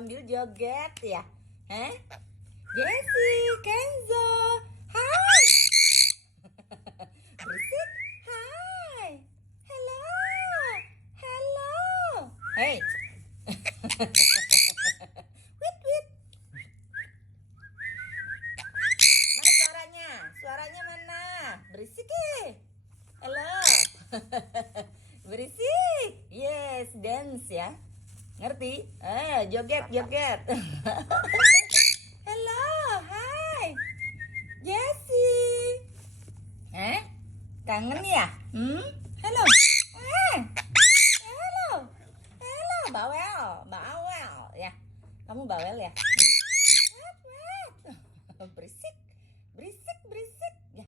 sambil joget ya. Jessie, Kenzo, hai. Berisik, hai. Hello, hello. Hey. Wit, wit. Mana suaranya? Suaranya mana? Berisik Halo. Berisik. Yes, dance ya. Ngerti? Joget, joget. Halo, hai. Jessie. Kangen ya? Halo. Halo. Halo, bawel, bawel ya. Kamu bawel ya? Berisik.